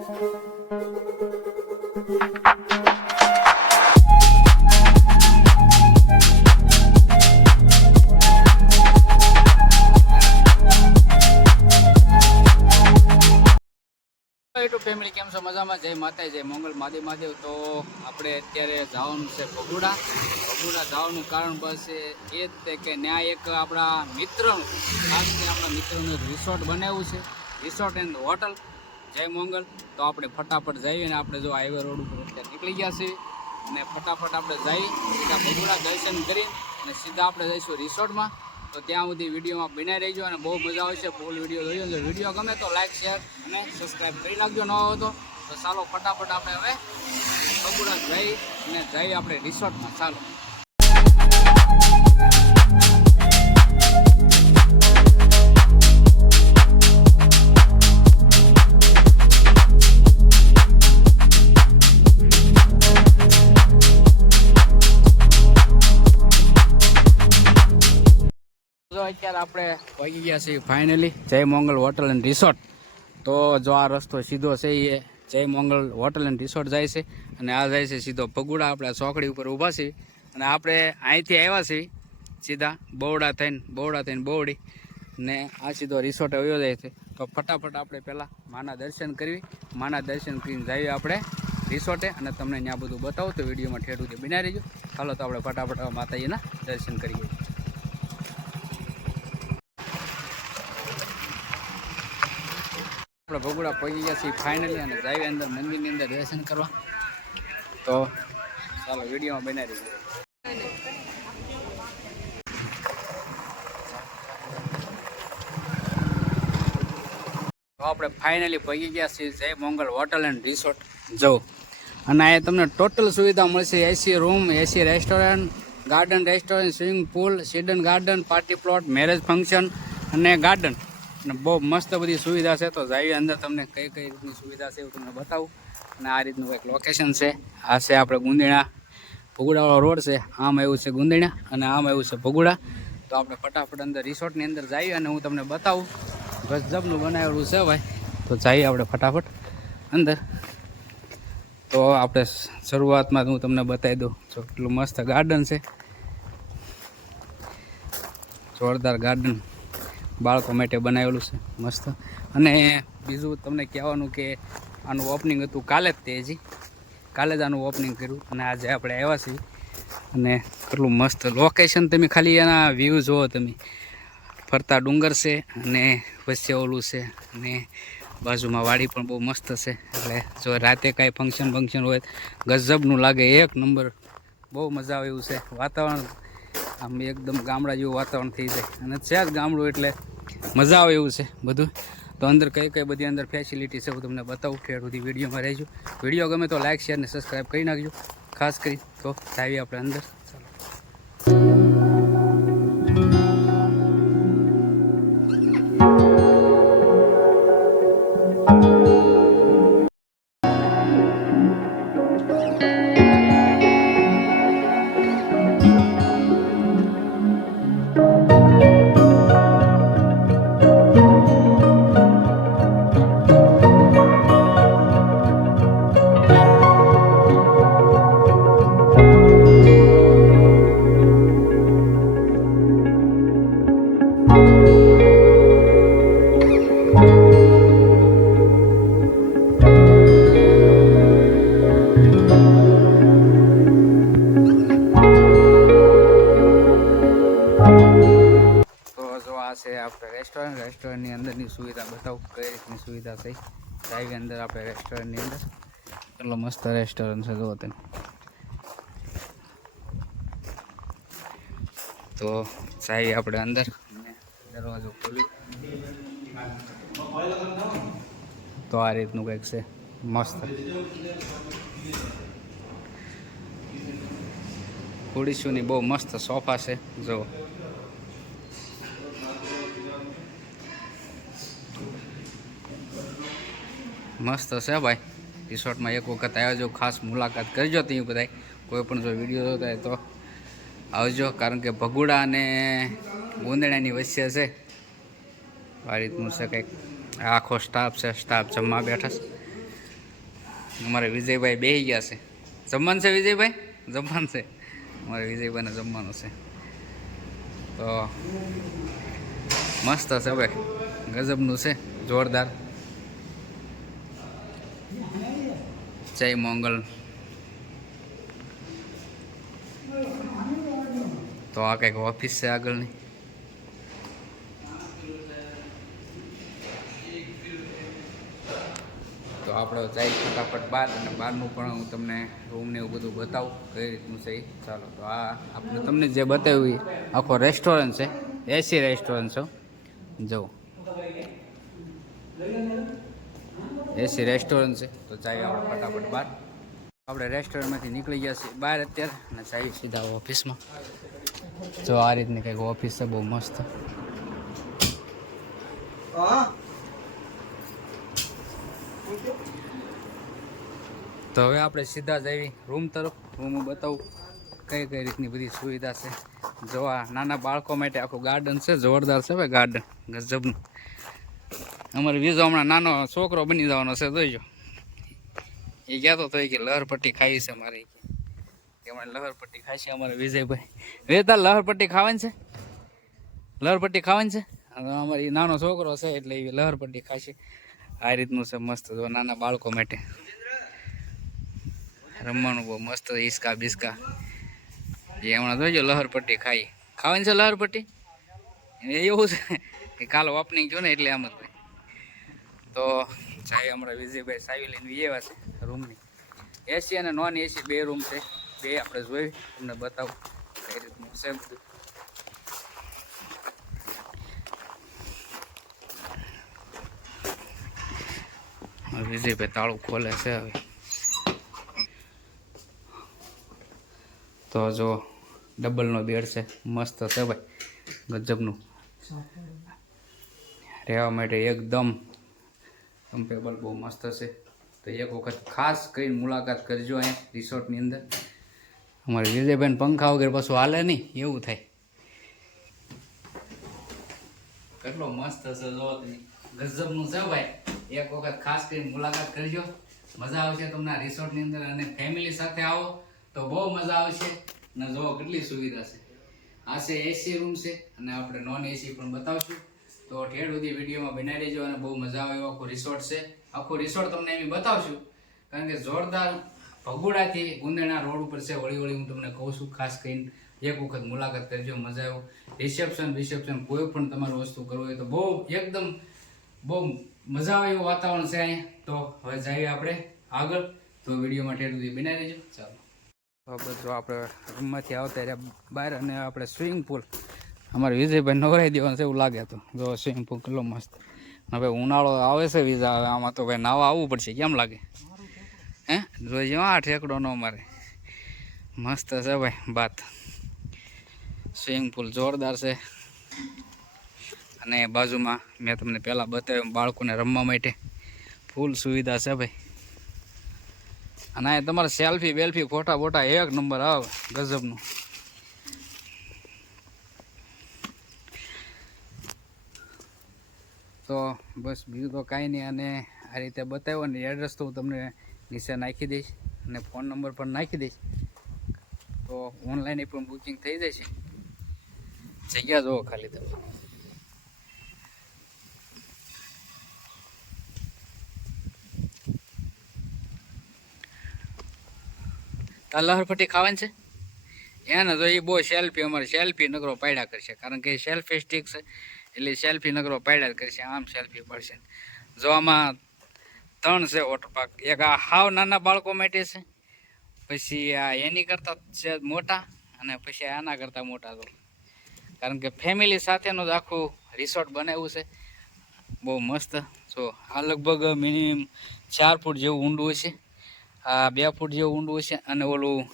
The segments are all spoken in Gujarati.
યુટ્યુબ ફેમિલી કેમ છો? મજામાં? જય માતા જય મંગલ મહાદેવ. તો આપણે અત્યારે જવાનું છે ભગુડા જવાનું કારણ બસ એ જ છે કે ત્યાં એક આપણા મિત્રનું ખાસ આપણા મિત્રનું રિસોર્ટ બનાવ્યું છે, રિસોર્ટ એન્ડ હોટલ જય મંગલ. તો આપણે ફટાફટ જઈએ અને આપણે જો હાઈવે રોડ ઉપર અત્યારે નીકળી ગયા છીએ અને ફટાફટ આપણે જઈ સીધા ભગુડા દર્શન કરી અને સીધા આપણે જઈશું રિસોર્ટમાં. તો ત્યાં સુધી વિડીયોમાં બનાવી રહીજો અને બહુ મજા આવશે. ફૂલ વિડીયો જોઈજો. જો વિડીયો ગમે તો લાઈક શેર અને સબસ્ક્રાઈબ કરી નાખજો. ન હોય તો ચાલો ફટાફટ આપણે હવે ભગુડા જઈ અને જઈએ આપણે રિસોર્ટમાં. ચાલો અત્યારે આપણે પહોંચી ગયા છીએ ફાઇનલી જય મંગલ હોટલ એન્ડ રિસોર્ટ. તો જો આ રસ્તો સીધો છે એ જય મંગલ હોટલ એન્ડ રિસોર્ટ જાય છે અને આ જાય છે સીધો ભગુડા. આપણે ચોકડી ઉપર ઊભા છીએ અને આપણે અહીંથી આવ્યા છીએ સીધા બહુડા થઈને બહુડી ને આ સીધો રિસોર્ટ આવ્યો જાય છે. તો ફટાફટ આપણે પહેલાં માના દર્શન કરીને જઈએ આપણે રિસોર્ટે અને તમને ત્યાં બધું બતાવું. તો વિડીયોમાં ઠેઠ સુધી બનાવી રહીજો. ચાલો તો આપણે ફટાફટ માતાજીના દર્શન કરીએ. આપણે ભગુડા પહોંચી ગયા છીએ ફાઇનલી અને જઈએ અંદર મંદિરની અંદર દર્શન કરવા. તો ચાલો વિડીયોમાં બનાવી દઈએ. તો આપણે ફાઇનલી પહોંચી ગયા છીએ જય મંગલ હોટલ એન્ડ રિસોર્ટ જો. અને અહીંયા તમને ટોટલ સુવિધા મળશે. AC room, AC restaurant, garden restaurant, swimming pool, સિડન garden, party plot, marriage function અને ગાર્ડન અને બહુ મસ્ત બધી સુવિધા છે. તો જઈએ અંદર તમને કઈ રીતની સુવિધા છે એવું તમને બતાવું. અને આ રીતનું એક લોકેશન છે. આ છે આપણે ગુંદેણા ભગુડાવાળો રોડ છે. આમ આવ્યું છે ગુંદેણા અને આમ આવ્યું છે ભગુડા. તો આપણે ફટાફટ અંદર રિસોર્ટની અંદર જઈએ અને હું તમને બતાવું. ગજબનું બનાવેલું છે ભાઈ. તો જઈએ આપણે ફટાફટ અંદર. તો આપણે શરૂઆતમાં હું તમને બતાવી દઉં. જો કેટલું મસ્ત ગાર્ડન છે, જોરદાર ગાર્ડન બાળકો માટે બનાવેલું છે મસ્ત. અને બીજું તમને કહેવાનું કે આનું ઓપનિંગ હતું કાલે જ આનું ઓપનિંગ કર્યું અને આજે આપણે આવ્યા છીએ. અને કેટલું મસ્ત લોકેશન, તમે ખાલી એના વ્યૂ જુઓ. તમે ફરતા ડુંગર છે અને વચ્ચે ઓલું છે અને બાજુમાં વાડી પણ બહુ મસ્ત છે. એટલે જો રાતે કાંઈ ફંક્શન હોય ગજબનું લાગે, એક નંબર, બહુ મજા આવે એવું છે. વાતાવરણ આમ એકદમ ગામડા જેવું વાતાવરણ થઈ જાય અને છે જ ગામડું એટલે મજા આવે એવું છે બધું. તો અંદર કઈ બધી અંદર ફેસિલિટી છે હું તમને બતાવું. ઠેર સુધી વિડીયોમાં રહેજો. વિડીયો ગમે તો લાઈક શેર અને સબસ્ક્રાઈબ કરી નાખજો. ખાસ કરી તો આવીએ આપણે અંદર. છે આપણે રેસ્ટોરન્ટની અંદરની સુવિધા બતાવું કઈ રીતની સુવિધા થઈ. આવી અંદર આપણે રેસ્ટોરન્ટની અંદર કેટલો મસ્ત રેસ્ટોરન્ટ છે જુઓ તમે. તો જઈએ આપણે અંદર. દરવાજો ખોલી તો આ રીતનું કંઈક છે મસ્ત. ખુરશીઓની બહુ મસ્ત સોફા છે જો. મસ્ત છે ભાઈ. રિસોર્ટમાં એક વખત આવજો, ખાસ મુલાકાત કરજો. ત્યાં બધા કોઈ પણ જો વિડીયો જોતા હોય તો આવજો, કારણ કે ભગુડા અને ગુંદેણાની વચ્ચે છે. આ રીતનું છે કંઈક. આખો સ્ટાફ છે, સ્ટાફ જમવા બેઠા છે અમારે વિજયભાઈ બેસી ગયા છે. જમવાનું છે વિજયભાઈ? જમવાનું છે. અમારે વિજયભાઈને જમવાનું છે. તો મસ્ત છે ભાઈ, ગજબનું છે, જોરદાર. જય મંગલ. તો આ કંઈક ઓફિસ છે આગળની. તો આપણે જાય ફટાફટ બહાર, અને બહારનું પણ હું તમને રૂમને એવું બધું બતાવું કઈ રીતનું છે એ. ચાલો, તો આ આપણે તમને જે બતાવ્યું આખો રેસ્ટોરન્ટ છે, એસી રેસ્ટોરન્ટ છે. જુઓ, એસી રેસ્ટોરન્ટ છે. તો જઈએ આપણે ફટાફટ બહાર. આપણે રેસ્ટોરન્ટમાંથી નીકળી ગયા છીએ બહાર અત્યારે, અને જઈએ સીધા ઓફિસમાં. જો આ રીતની કંઈક ઓફિસ છે, બહુ મસ્ત. તો હવે આપણે સીધા જઈએ રૂમ તરફ. રૂમ હું બતાવું કઈ કઈ રીતની બધી સુવિધા છે. જો આ નાના બાળકો માટે આખું ગાર્ડન છે, જોરદાર છે ભાઈ ગાર્ડન, ગજબનું. અમારે વિઝો હમણાં નાનો છોકરો બની જવાનો છે, જોઈજો. એ કહેતો હતો કે લહરપટ્ટી ખાઈ છે મારે, એમાં લહરપટ્ટી ખાય છે અમારે વિજયભાઈ. વેતા લહરપટ્ટી ખાવાની છે, લહરપટ્ટી ખાવાની છે. અમારી નાનો છોકરો છે એટલે એ લહરપટ્ટી ખાશે. આ રીતનું છે, મસ્ત. જો નાના બાળકો માટે રમવાનું બહુ મસ્ત, હિસકા બિસ્કા. એ હમણાં જોઈજો લહરપટ્ટી ખાવાની છે. લહરપટ્ટી એવું છે કે કાલે ઓપનિંગ જો ને એટલે આમ જ. તો જાય હમણાં વિજયભાઈ સાવી લઈને એવા છે રૂમની. એસી અને નોન એસી બે રૂમ છે, બે આપણે જોઈ તમને બતાવું કઈ રીતનું છે બધું. વિજયભાઈ તાળું ખોલે છે હવે. તો જો ડબલનો બેડ છે, મસ્ત છે ભાઈ, ગજબનું. રહેવા માટે એકદમ કમ્ફર્ટેબલ, બહુ મસ્ત છે. તો એક વખત ખાસ કરીને મુલાકાત કરજો અહીંયા રિસોર્ટની અંદર. અમારે વિજયભાઈને પંખા વગેરે પાછું હાલે નહીં એવું થાય. કેટલો મસ્ત છે, જો ગજબનું છે ભાઈ. એક વખત ખાસ કરીને મુલાકાત કરજો, મજા આવશે તમને આ રિસોર્ટની અંદર. અને ફેમિલી સાથે આવો તો બહુ મજા આવશે. અને જો કેટલી સુવિધા છે. આ છે એસી રૂમ છે, અને આપણે નોન એસી પણ બતાવશું. તો ઠેર સુધી વિડીયોમાં બનાવી દેજો, અને બહુ મજા આવે એવો આખો રિસોર્ટ છે. આખો રિસોર્ટ તમને એમ બતાવશું, કારણ કે જોરદાર ભગુડાથી ગુંદેણા રોડ ઉપર છે. વળી વળી હું તમને કહું છું, ખાસ કરીને એક વખત મુલાકાત કરજો, મજા આવ્યો. રિસેપ્શન કોઈ પણ તમારું વસ્તુ કરવું હોય તો બહુ એકદમ બહુ મજા આવે એવું વાતાવરણ છે અહીંયા. તો હવે જઈએ આપણે આગળ. તો વિડીયોમાં ઠેર સુધી બનાવી દેજો. ચાલો, હવે જો આપણે રૂમમાંથી આવતા રહ્યા બહાર, અને આપણે સ્વિમિંગ પુલ અમારે વિજયભાઈ નવરાઈ દેવાનું છે એવું લાગે. તો જો સ્વિમિંગ પુલ કેટલો મસ્ત. હવે ઉનાળો આવે છે વિઝા, હવે આમાં તો ભાઈ નાવા આવવું પડશે. કેમ લાગે હે? જોઈજો આ ઠેકડો નો મારે. મસ્ત છે ભાઈ બાત. સ્વિમિંગ પુલ જોરદાર છે. અને બાજુમાં મેં તમને પહેલાં બતાવ્યું બાળકોને રમવા માટે ફૂલ સુવિધા છે ભાઈ. અને આ તમારે સેલ્ફી બેલ્ફી ફોટા બોટા એક નંબર આવે, ગજબનું. તો બસ બીજું તો કાંઈ નહીં. અને આ રીતે બતાવ્યો ને એડ્રેસ તો હું તમને નીચે નાખી દઈશ, અને ફોન નંબર પણ નાખી દઈશ. તો ઓનલાઈન પણ બુકિંગ થઈ જશે. જગ્યા જુઓ ખાલી તમે. આ લહરપટ્ટી ખાવાની છે એને તો એ બહુ સેલ્ફી, અમારે સેલ્ફી નગરો પાડ્યા કરશે, કારણ કે સેલ્ફી સ્ટિક છે એટલે સેલ્ફી નગરો પાડ્યા કરશે. આમ સેલ્ફી પડશે. જો આમાં 3 છે વોટર પાર્ક. એક આ હાવ નાના બાળકો માટે છે, પછી આ એની કરતાં છે મોટા, અને પછી આના કરતાં મોટા. તો કારણ કે ફેમિલી સાથેનું જ આખું રિસોર્ટ બનાવ્યું છે, બહુ મસ્ત. જો આ લગભગ મિનિમમ 4 ફૂટ જેવું ઊંડું હશે, આ 2 ફૂટ જેવું ઊંડું હશે, અને ઓલું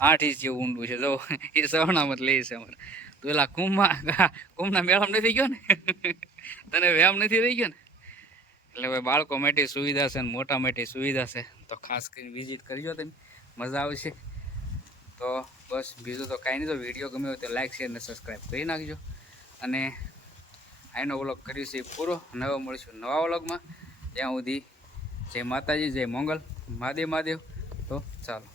8 ઇંચ જેવું ઊંડું છે. જો એ સવણામત લે છે અમારે. તો પેલા કુંભના મેળામાં નથી ગયો ને તને વ્યાયામ નથી રહી ગયો ને. એટલે ભાઈ બાળકો માટે સુવિધા છે, અને મોટા માટે સુવિધા છે. તો ખાસ કરીને વિઝિટ કરજો તમે, મજા આવશે. તો બસ બીજું તો કાંઈ નહીં. તો વિડીયો ગમ્યો હોય તો લાઈક શેર અને સબસ્ક્રાઈબ કરી નાખજો. અને આનો વ્લોગ કર્યું છે પૂરો. નવો મળીશું નવા વ્લોગમાં. ત્યાં સુધી જય માતાજી, જય મંગલ. મહાદેવ મહાદેવ. તો ચાલો.